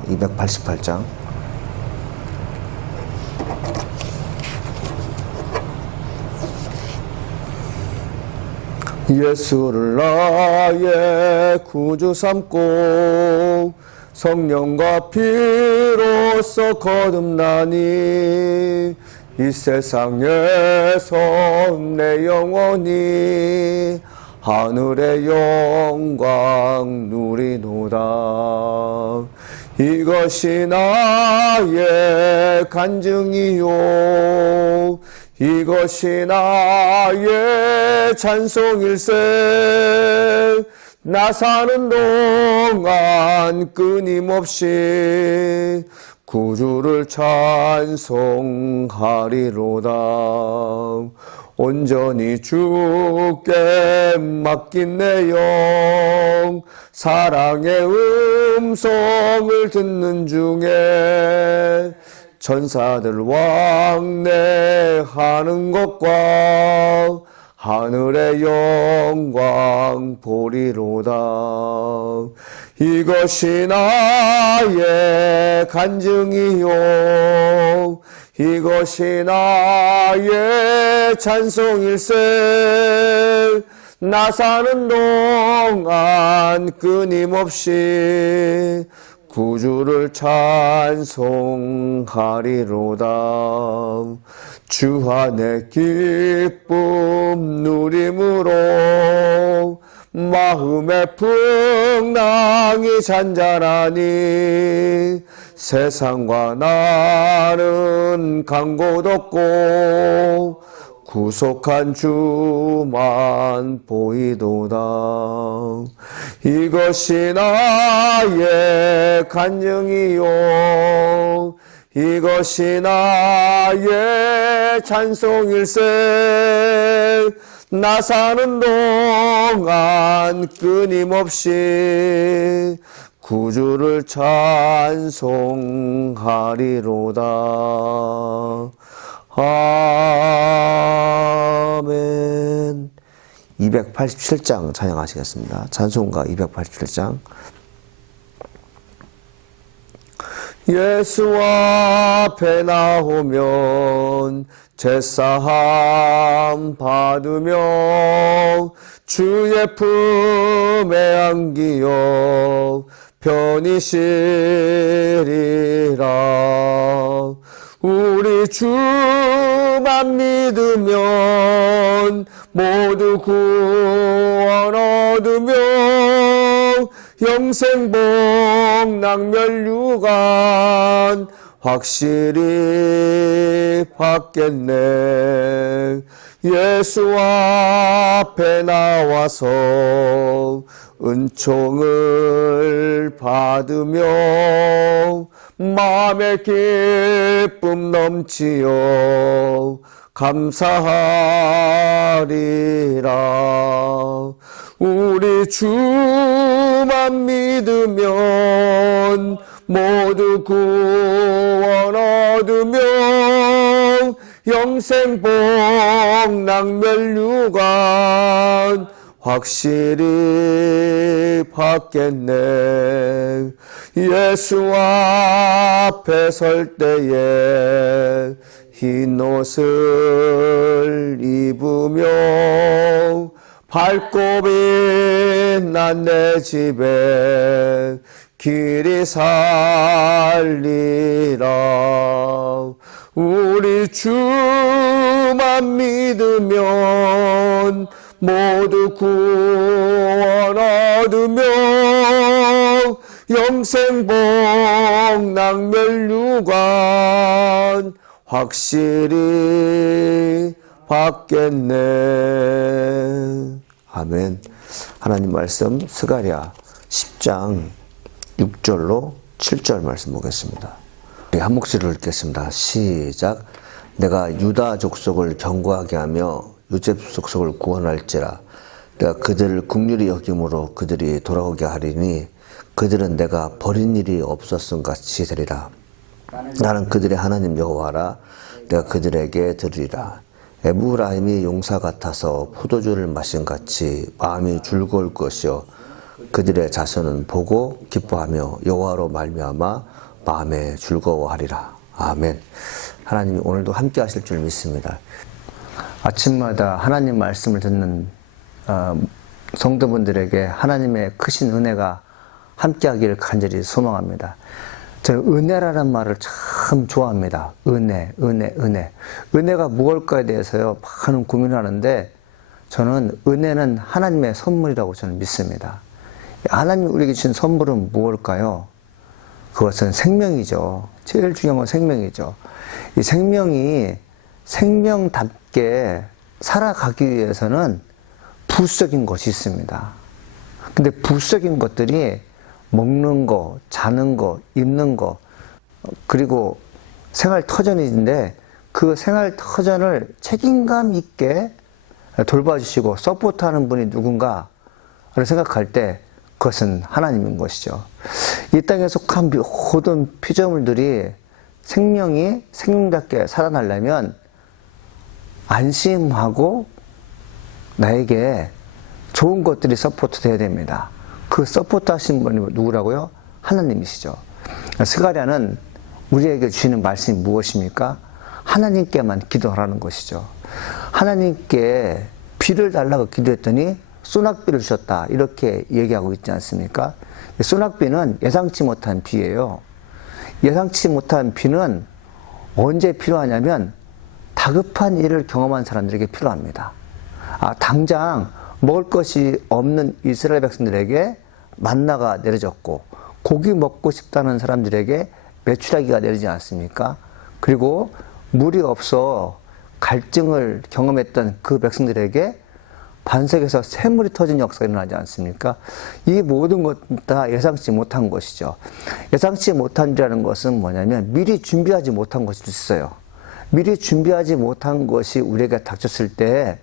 288장. 예수를 나의 구주 삼고 성령과 피로써 거듭나니 이 세상에서 내 영혼이 하늘의 영광 누리노라. 이것이 나의 간증이요 이것이 나의 찬송일세. 나 사는 동안 끊임없이 구주를 찬송하리로다. 온전히 주께 맡긴 내 영 사랑의 음성을 듣는 중에 천사들 왕래하는 것과 하늘의 영광 보리로다. 이것이 나의 간증이요 이것이 나의 찬송일세. 나 사는 동안 끊임없이 구주를 찬송하리로다. 주 안에 기쁨 누림으로 마음의 풍랑이 잔잔하니 세상과 나는 간 곳 없고 구속한 주만 보이도다. 이것이 나의 간증이요 이것이 나의 찬송일세. 나 사는 동안 끊임없이 구주를 찬송하리로다. 아멘. 287장 찬양하시겠습니다. 찬송가 287장. 예수 앞에 나오면 제사함 받으며 주의 품에 안기어 편히 쉬리라. 우리 주만 믿으면 모두 구원 얻으며 영생복 낙멸유관 확실히 받겠네. 예수 앞에 나와서 은총을 받으며 마음의 기쁨 넘치어 감사하리라. 우리 주만 믿으면 모두 구원 얻으며 영생복 낙멸유관 확실히 받겠네. 예수 앞에 설 때에 흰 옷을 입으며 밝고 빛난 내 집에 길이 살리라. 우리 주만 믿으면 모두 구원 얻으며 영생복 낙멸유관 확실히 받겠네. 아멘. 하나님 말씀 스가랴 10장 6절로 7절 말씀 보겠습니다. 우리 한 목소리로 읽겠습니다. 시작. 내가 유다 족속을 견고하게 하며 요셉 족속을 구원할지라. 내가 그들을 긍휼히 여김으로 그들이 돌아오게 하리니 그들은 내가 버린 일이 없었음 같이 되리라. 나는 그들의 하나님 여호와라. 내가 그들에게 들으리라. 에브라임이 용사 같아서 포도주를 마신 같이 마음이 즐거울 것이요 그들의 자손은 보고 기뻐하며 여호와로 말미암아 마음에 즐거워하리라. 아멘. 하나님이 오늘도 함께 하실 줄 믿습니다. 아침마다 하나님 말씀을 듣는 성도분들에게 하나님의 크신 은혜가 함께 하기를 간절히 소망합니다. 저는 은혜라는 말을 참 좋아합니다. 은혜. 은혜가 무엇일까에 대해서요, 많은 고민을 하는데, 저는 은혜는 하나님의 선물이라고 저는 믿습니다. 하나님이 우리에게 주신 선물은 무엇일까요? 그것은 생명이죠. 제일 중요한 건 생명이죠. 이 생명이 생명답게 살아가기 위해서는 부수적인 것이 있습니다. 근데 부수적인 것들이 먹는 거, 자는 거, 입는 거, 그리고 생활터전인데 그 생활터전을 책임감 있게 돌봐주시고 서포트하는 분이 누군가를 생각할 때 그것은 하나님인 것이죠. 이 땅에 속한 모든 피조물들이 생명이 생명답게 살아나려면 안심하고 나에게 좋은 것들이 서포트 되어야 됩니다. 그 서포트 하신 분이 누구라고요? 하나님이시죠. 스가랴는 우리에게 주시는 말씀이 무엇입니까? 하나님께만 기도하라는 것이죠. 하나님께 비를 달라고 기도했더니 소낙비를 주셨다, 이렇게 얘기하고 있지 않습니까? 소낙비는 예상치 못한 비예요. 예상치 못한 비는 언제 필요하냐면 다급한 일을 경험한 사람들에게 필요합니다. 당장 먹을 것이 없는 이스라엘 백성들에게 만나가 내려졌고, 고기 먹고 싶다는 사람들에게 메추라기가 내리지 않습니까? 그리고 물이 없어 갈증을 경험했던 그 백성들에게 반석에서 샘물이 터진 역사가 일어나지 않습니까? 이 모든 것 다 예상치 못한 것이죠. 예상치 못한 일이라는 것은 뭐냐면 미리 준비하지 못한 것일 수 있어요. 미리 준비하지 못한 것이 우리에게 닥쳤을 때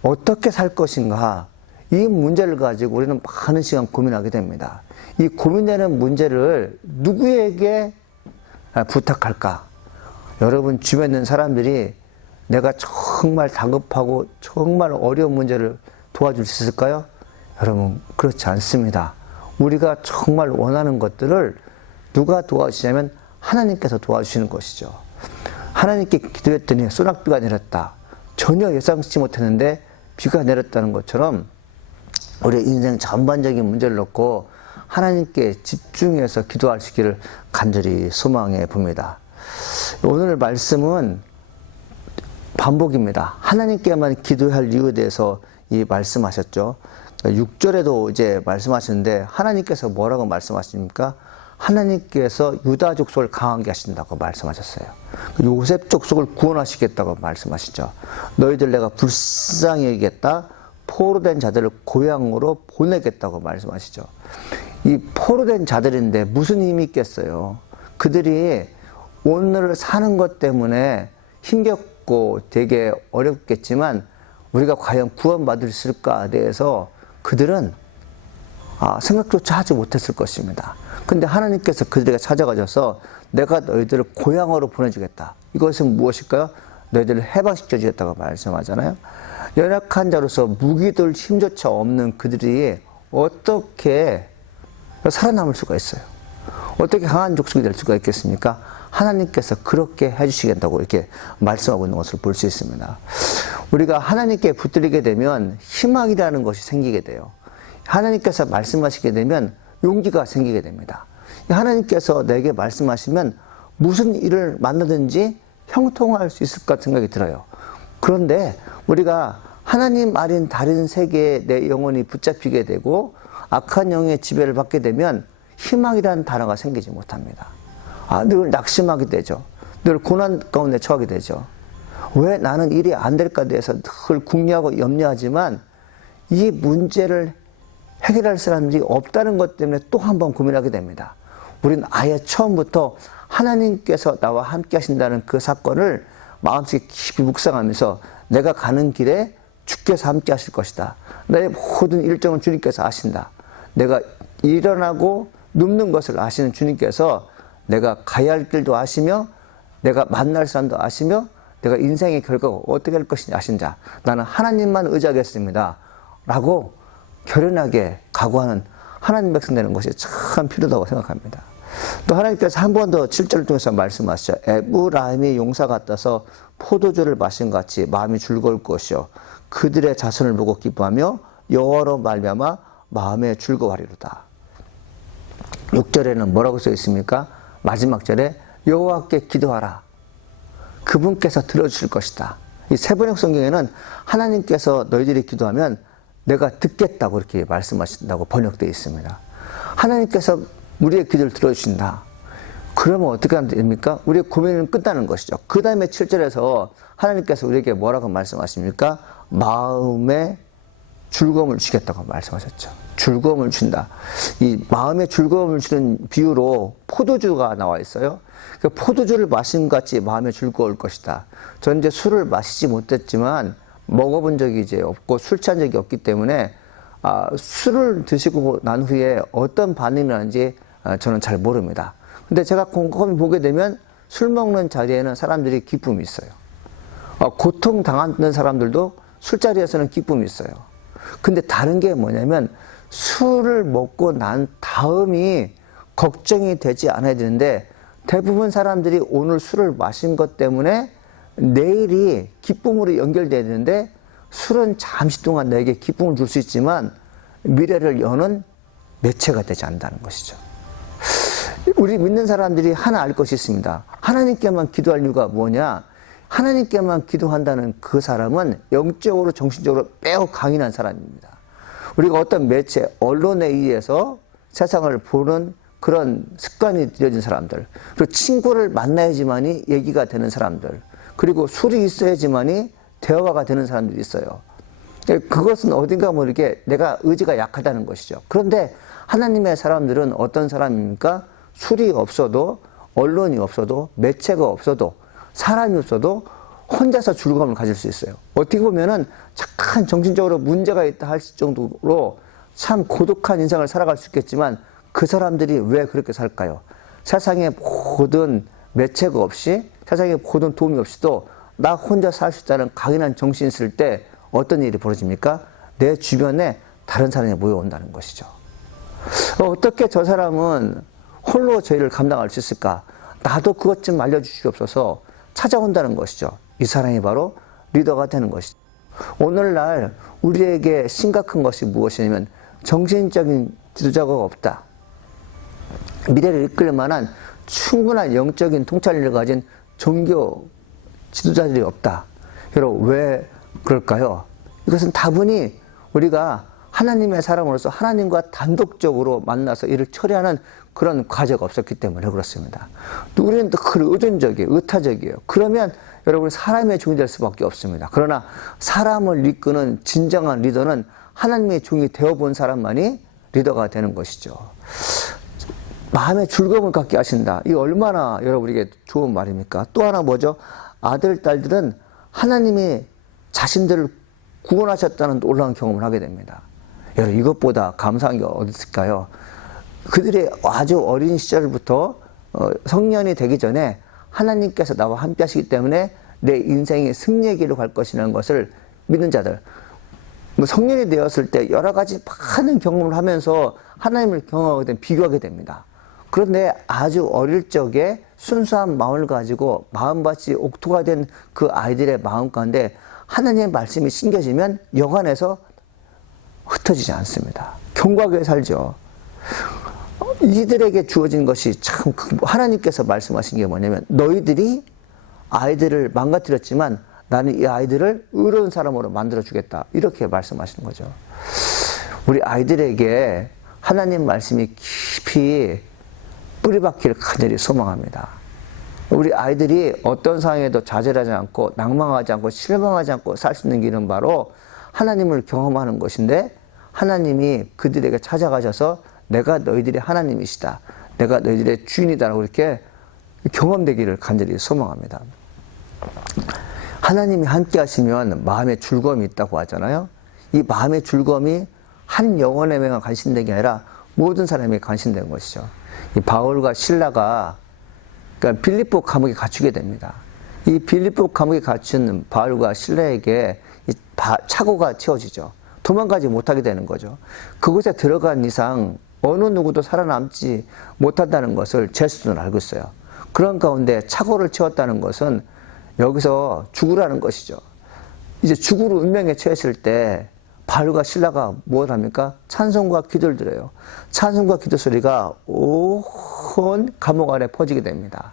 어떻게 살 것인가, 이 문제를 가지고 우리는 많은 시간 고민하게 됩니다. 이 고민되는 문제를 누구에게 부탁할까? 여러분 주변에 있는 사람들이 내가 정말 다급하고 정말 어려운 문제를 도와줄 수 있을까요? 여러분, 그렇지 않습니다. 우리가 정말 원하는 것들을 누가 도와주시냐면 하나님께서 도와주시는 것이죠. 하나님께 기도했더니 소낙비가 내렸다. 전혀 예상치 못했는데 비가 내렸다는 것처럼 우리 인생 전반적인 문제를 놓고 하나님께 집중해서 기도하시기를 간절히 소망해 봅니다. 오늘 말씀은 반복입니다. 하나님께만 기도할 이유에 대해서 이 말씀하셨죠. 6절에도 이제 말씀하시는데 하나님께서 뭐라고 말씀하십니까? 하나님께서 유다 족속을 강하게 하신다고 말씀하셨어요. 요셉 족속을 구원하시겠다고 말씀하시죠. 너희들 내가 불쌍히 여기겠다. 포로된 자들을 고향으로 보내겠다고 말씀하시죠. 이 포로된 자들인데 무슨 힘이 있겠어요? 그들이 오늘 사는 것 때문에 힘겹고 되게 어렵겠지만 우리가 과연 구원받을 수 있을까에 대해서 그들은 생각조차 하지 못했을 것입니다. 근데 하나님께서 그들에게 찾아가셔서 내가 너희들을 고향으로 보내주겠다. 이것은 무엇일까요? 너희들을 해방시켜 주겠다고 말씀하잖아요. 연약한 자로서 무기들 힘조차 없는 그들이 어떻게 살아남을 수가 있어요? 어떻게 강한 족속이 될 수가 있겠습니까? 하나님께서 그렇게 해주시겠다고 이렇게 말씀하고 있는 것을 볼 수 있습니다. 우리가 하나님께 붙들리게 되면 희망이라는 것이 생기게 돼요. 하나님께서 말씀하시게 되면 용기가 생기게 됩니다. 하나님께서 내게 말씀하시면 무슨 일을 만나든지 형통할 수 있을 것 같은 생각이 들어요. 그런데 우리가 하나님 아닌 다른 세계에 내 영혼이 붙잡히게 되고 악한 영의 지배를 받게 되면 희망이라는 단어가 생기지 못합니다. 늘 낙심하게 되죠. 늘 고난 가운데 처하게 되죠. 왜 나는 일이 안 될까 대해서 늘 궁리하고 염려하지만 이 문제를 해결할 사람들이 없다는 것 때문에 또 한 번 고민하게 됩니다. 우리는 아예 처음부터 하나님께서 나와 함께 하신다는 그 사건을 마음속에 깊이 묵상하면서 내가 가는 길에 주께서 함께 하실 것이다. 나의 모든 일정은 주님께서 아신다. 내가 일어나고 눕는 것을 아시는 주님께서 내가 가야 할 길도 아시며 내가 만날 사람도 아시며 내가 인생의 결과가 어떻게 될 것인지 아신 자, 나는 하나님만 의지하겠습니다 라고 결연하게 각오하는 하나님 백성 되는 것이 참 필요하다고 생각합니다. 또 하나님께서 한 번 더 7절을 통해서 말씀하시죠. 에브라임이 용사 같아서 포도주를 마신 같이 마음이 즐거울 것이요 그들의 자손을 보고 기뻐하며 여호와로 말미암아 마음에 즐거워하리로다. 6절에는 뭐라고 써 있습니까? 마지막 절에 여호와께 기도하라. 그분께서 들어주실 것이다. 이 세번역 성경에는 하나님께서 너희들이 기도하면 내가 듣겠다고 이렇게 말씀하신다고 번역되어 있습니다. 하나님께서 우리의 기도를 들어주신다. 그러면 어떻게 하면 됩니까? 우리의 고민은 끝나는 것이죠. 그 다음에 7절에서 하나님께서 우리에게 뭐라고 말씀하십니까? 마음에 즐거움을 주겠다고 말씀하셨죠. 즐거움을 준다. 이 마음에 즐거움을 주는 비유로 포도주가 나와 있어요. 그 포도주를 마신 같이 마음에 즐거울 것이다. 전 이제 술을 마시지 못했지만 먹어본 적이 이제 없고 술 취한 적이 없기 때문에 술을 드시고 난 후에 어떤 반응이 나는지 저는 잘 모릅니다. 근데 제가 곰곰이 보게 되면 술 먹는 자리에는 사람들이 기쁨이 있어요. 고통 당하는 사람들도 술자리에서는 기쁨이 있어요. 근데 다른 게 뭐냐면 술을 먹고 난 다음이 걱정이 되지 않아야 되는데 대부분 사람들이 오늘 술을 마신 것 때문에 내일이 기쁨으로 연결돼야 되는데 술은 잠시 동안 내게 기쁨을 줄 수 있지만 미래를 여는 매체가 되지 않는다는 것이죠. 우리 믿는 사람들이 하나 알 것이 있습니다. 하나님께만 기도할 이유가 뭐냐? 하나님께만 기도한다는 그 사람은 영적으로 정신적으로 매우 강인한 사람입니다. 우리가 어떤 매체, 언론에 의해서 세상을 보는 그런 습관이 들여진 사람들, 그리고 친구를 만나야지만이 얘기가 되는 사람들, 그리고 술이 있어야지만이 대화가 되는 사람들이 있어요. 그것은 어딘가 모르게 내가 의지가 약하다는 것이죠. 그런데 하나님의 사람들은 어떤 사람입니까? 술이 없어도, 언론이 없어도, 매체가 없어도, 사람이 없어도 혼자서 즐거움을 가질 수 있어요. 어떻게 보면은 잠깐 정신적으로 문제가 있다 할 정도로 참 고독한 인생을 살아갈 수 있겠지만 그 사람들이 왜 그렇게 살까요? 세상에 모든 매체가 없이, 세상에 모든 도움이 없이도 나 혼자 살 수 있다는 강인한 정신이 있을 때 어떤 일이 벌어집니까? 내 주변에 다른 사람이 모여온다는 것이죠. 어떻게 저 사람은 홀로 죄를 감당할 수 있을까? 나도 그것 좀 알려주시옵소서 찾아온다는 것이죠. 이 사람이 바로 리더가 되는 것이죠. 오늘날 우리에게 심각한 것이 무엇이냐면 정신적인 지도자가 없다. 미래를 이끌 만한 충분한 영적인 통찰력을 가진 종교 지도자들이 없다. 여러분 왜 그럴까요? 이것은 다분히 우리가 하나님의 사람으로서 하나님과 단독적으로 만나서 일을 처리하는 그런 과제가 없었기 때문에 그렇습니다. 우리는 또 의존적이에요. 의타적이에요. 그러면 여러분 사람의 종이 될 수밖에 없습니다. 그러나 사람을 이끄는 진정한 리더는 하나님의 종이 되어본 사람만이 리더가 되는 것이죠. 마음의 즐거움을 갖게 하신다. 이게 얼마나 여러분에게 좋은 말입니까? 또 하나 뭐죠? 아들, 딸들은 하나님이 자신들을 구원하셨다는 놀라운 경험을 하게 됩니다. 여러분 이것보다 감사한 게 어디 있을까요? 그들의 아주 어린 시절부터 성년이 되기 전에 하나님께서 나와 함께 하시기 때문에 내 인생이 승리의 길로 갈 것이라는 것을 믿는 자들, 성년이 되었을 때 여러 가지 많은 경험을 하면서 하나님을 경험하게 되면 비교하게 됩니다. 그런데 아주 어릴 적에 순수한 마음을 가지고 마음밭이 옥토가 된 그 아이들의 마음 가운데 하나님의 말씀이 심겨지면 여간에서 흩어지지 않습니다. 견고하게 살죠. 이들에게 주어진 것이 참 하나님께서 말씀하신 게 뭐냐면 너희들이 아이들을 망가뜨렸지만 나는 이 아이들을 의로운 사람으로 만들어주겠다. 이렇게 말씀하시는 거죠. 우리 아이들에게 하나님 말씀이 깊이 뿌리박기를 간절히 소망합니다. 우리 아이들이 어떤 상황에도 좌절하지 않고 낭망하지 않고 실망하지 않고 살 수 있는 길은 바로 하나님을 경험하는 것인데 하나님이 그들에게 찾아가셔서 내가 너희들의 하나님이시다. 내가 너희들의 주인이다라고 이렇게 경험되기를 간절히 소망합니다. 하나님이 함께 하시면 마음의 즐거움이 있다고 하잖아요. 이 마음의 즐거움이 한 영혼에만 관심된 게 아니라 모든 사람에게 관심된 것이죠. 이 바울과 실라가 그러니까 빌립보 감옥에 갇히게 됩니다. 이 빌립보 감옥에 갇힌 바울과 실라에게 착오가 채워지죠. 도망가지 못하게 되는 거죠. 그곳에 들어간 이상 어느 누구도 살아남지 못한다는 것을 제수는 알고 있어요. 그런 가운데 착오를 채웠다는 것은 여기서 죽으라는 것이죠. 이제 죽으로 운명에 처했을 때 바울과 실라가 무엇을 합니까? 찬송과 기도를 드려요. 찬송과 기도 소리가 온 감옥 안에 퍼지게 됩니다.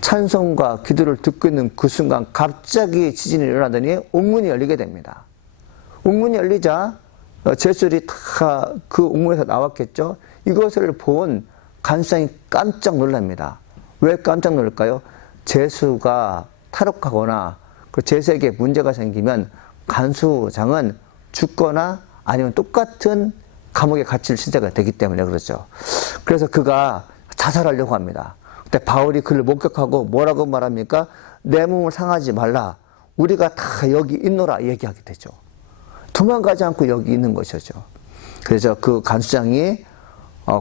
찬송과 기도를 듣고 있는 그 순간 갑자기 지진이 일어나더니 옥문이 열리게 됩니다. 옥문이 열리자 제술이 다 그 옥문에서 나왔겠죠. 이것을 본 간수장이 깜짝 놀랍니다. 왜 깜짝 놀랄까요? 제수가 탈옥하거나 그 제수에게 문제가 생기면 간수장은 죽거나 아니면 똑같은 감옥에 갇힐 신세가 되기 때문에 그렇죠. 그래서 그가 자살하려고 합니다. 그때 바울이 그를 목격하고 뭐라고 말합니까? 내 몸을 상하지 말라. 우리가 다 여기 있노라 얘기하게 되죠. 도망가지 않고 여기 있는 것이죠. 그래서 그 간수장이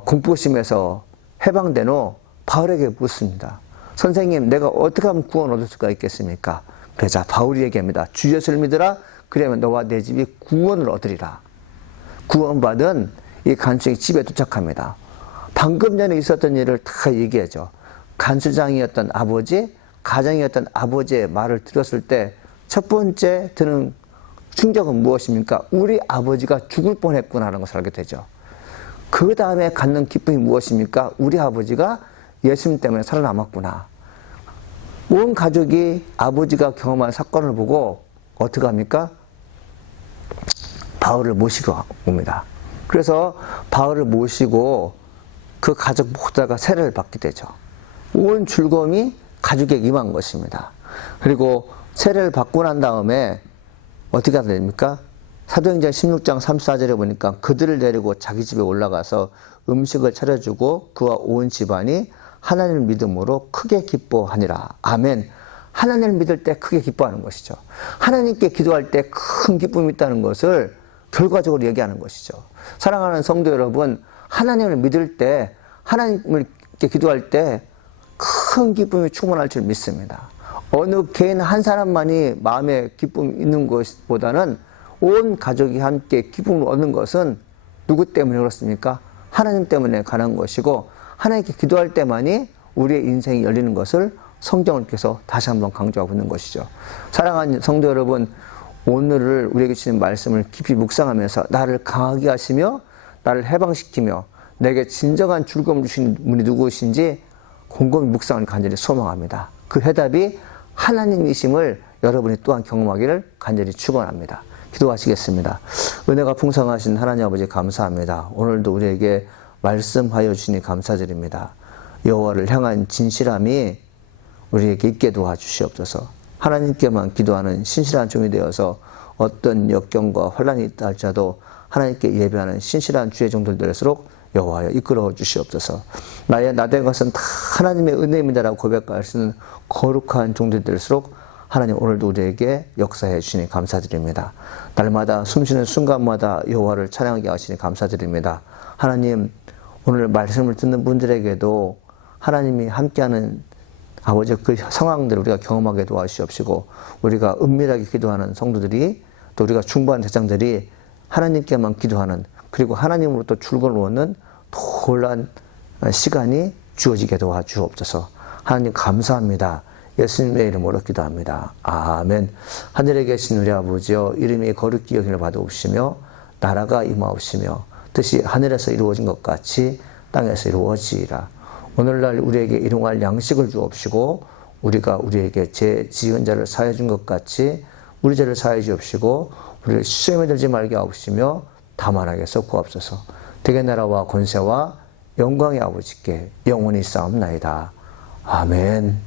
공포심에서 해방된 후 바울에게 묻습니다. 선생님, 내가 어떻게 하면 구원 얻을 수가 있겠습니까? 그래서 바울이 얘기합니다. 주 예수를 믿으라. 그러면 너와 내 집이 구원을 얻으리라. 구원받은 이 간수장이 집에 도착합니다. 방금 전에 있었던 일을 다 얘기하죠. 간수장이었던 아버지, 가장이었던 아버지의 말을 들었을 때 첫 번째 드는 충격은 무엇입니까? 우리 아버지가 죽을 뻔했구나 하는 것을 알게 되죠. 그 다음에 갖는 기쁨이 무엇입니까? 우리 아버지가 예수님 때문에 살아남았구나. 온 가족이 아버지가 경험한 사건을 보고 어떻게 합니까? 바울을 모시고 옵니다. 그래서 바울을 모시고 그 가족 모두가 세례를 받게 되죠. 온 즐거움이 가족에게 임한 것입니다. 그리고 세례를 받고 난 다음에 어떻게 하게 됩니까? 사도행전 16장 34절에 보니까 그들을 데리고 자기 집에 올라가서 음식을 차려주고 그와 온 집안이 하나님을 믿음으로 크게 기뻐하니라. 아멘. 하나님을 믿을 때 크게 기뻐하는 것이죠. 하나님께 기도할 때 큰 기쁨이 있다는 것을 결과적으로 얘기하는 것이죠. 사랑하는 성도 여러분, 하나님을 믿을 때, 하나님께 기도할 때 큰 기쁨이 충만할 줄 믿습니다. 어느 개인 한 사람만이 마음에 기쁨이 있는 것보다는 온 가족이 함께 기쁨을 얻는 것은 누구 때문에 그렇습니까? 하나님 때문에 가는 것이고, 하나님께 기도할 때만이 우리의 인생이 열리는 것을 성경을 통해서 다시 한번 강조하고 있는 것이죠. 사랑하는 성도 여러분, 오늘을 우리에게 주신 말씀을 깊이 묵상하면서 나를 강하게 하시며 나를 해방시키며 내게 진정한 즐거움을 주신 분이 누구신지 곰곰이 묵상을 간절히 소망합니다. 그 해답이 하나님이심을 여러분이 또한 경험하기를 간절히 축원합니다. 기도하시겠습니다. 은혜가 풍성하신 하나님 아버지 감사합니다. 오늘도 우리에게 말씀하여 주시니 감사드립니다. 여호와를 향한 진실함이 우리에게 있게 도와주시옵소서. 하나님께만 기도하는 신실한 종이 되어서 어떤 역경과 환란이 있다 할지라도 하나님께 예배하는 신실한 주의 종들 될수록 여호와여 이끌어 주시옵소서. 나의 나된 것은 다 하나님의 은혜입니다라고 고백할 수 있는 거룩한 종들 될수록 하나님 오늘도 우리에게 역사해 주시니 감사드립니다. 날마다 숨쉬는 순간마다 여호와를 찬양하게 하시니 감사드립니다. 하나님, 오늘 말씀을 듣는 분들에게도 하나님이 함께하는 아버지 그 상황들을 우리가 경험하게 도와주시옵시고, 우리가 은밀하게 기도하는 성도들이, 또 우리가 중보하는 대장들이 하나님께만 기도하는, 그리고 하나님으로부터 출근을 얻는 놀라운 시간이 주어지게 도와주옵소서. 하나님 감사합니다. 예수님의 이름으로 기도합니다. 아멘. 하늘에 계신 우리 아버지여, 이름이 거룩히 여김을 받으옵시며 나라가 임하옵시며 뜻이 하늘에서 이루어진 것 같이 땅에서 이루어지리라. 오늘날 우리에게 일용할 양식을 주옵시고, 우리가 우리에게 죄 지은 자를 사해 준 것 같이 우리 죄를 사해 주옵시고, 우리를 시험에 들지 말게 하옵시며 다만하게 섞어옵소서. 대개 나라와 권세와 영광의 아버지께 영원히 싸움나이다. 아멘.